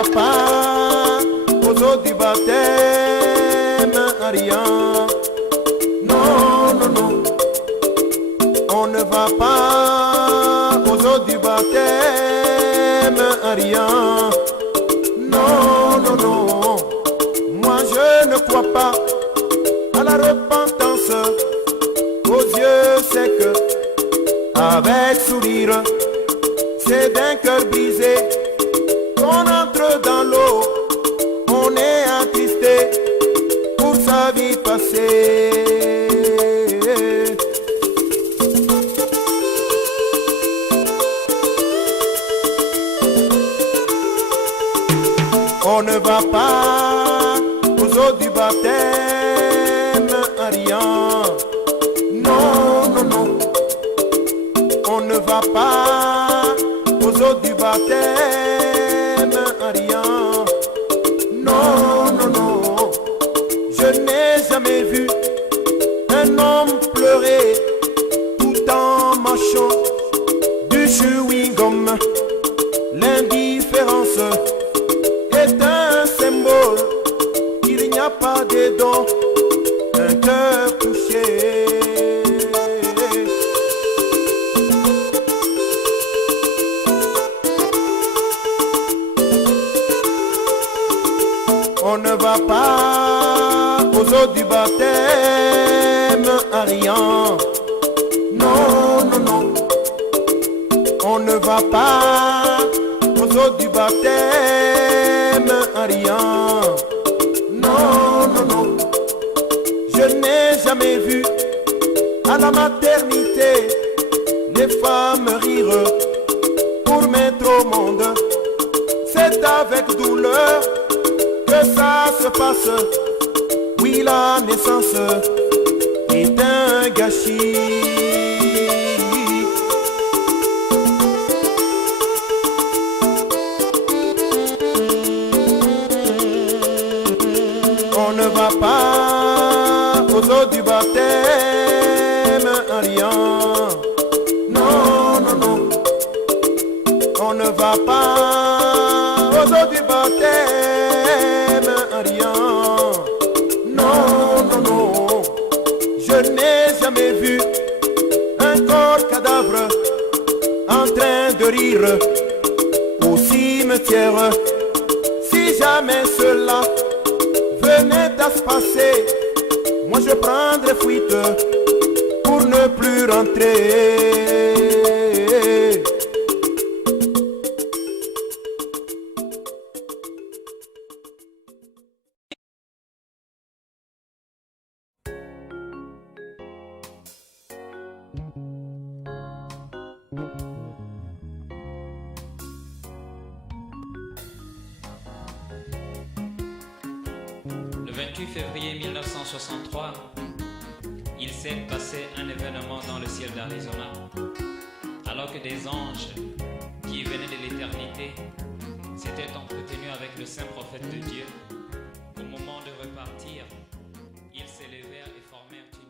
va pas aux eaux du baptême, rien. Non, non, non. On ne va pas aux eaux du baptême, rien. Non, non, non. Moi je ne crois pas à la repentance aux yeux secs, avec sourire. C'est d'un cœur brisé qu'on entre dans l'eau. On est attristé pour sa vie passée. On ne va pas aux eaux du baptême, rien. Non, non, non. On ne va pas aux eaux du baptême, rien. Non, non, non. Je n'ai jamais vu un homme pleurer tout en mâchant du chewing-gum. L'indifférence est un symbole, il n'y a pas de don, un cœur touché. On ne va pas aux eaux du baptême, rien. Non, non, non. On ne va pas aux eaux du baptême, rien. Non, non, non. Je n'ai jamais vu à la maternité les femmes rire pour mettre au monde. C'est avec douleur que ça se passe. Oui, la naissance est un gâchis. On ne va pas aux eaux du baptême, rien. Non, non, non. On ne va pas aux eaux du baptême, rien. Non, non, non. Je n'ai jamais vu un corps cadavre en train de rire au cimetière. Si jamais cela venait à se passer, moi je prendrais fuite pour ne plus rentrer. Le 28 février 1963, il s'est passé un événement dans le ciel d'Arizona. Alors que des anges qui venaient de l'éternité s'étaient entretenus avec le saint prophète de Dieu, au moment de repartir, ils s'élevèrent et formèrent une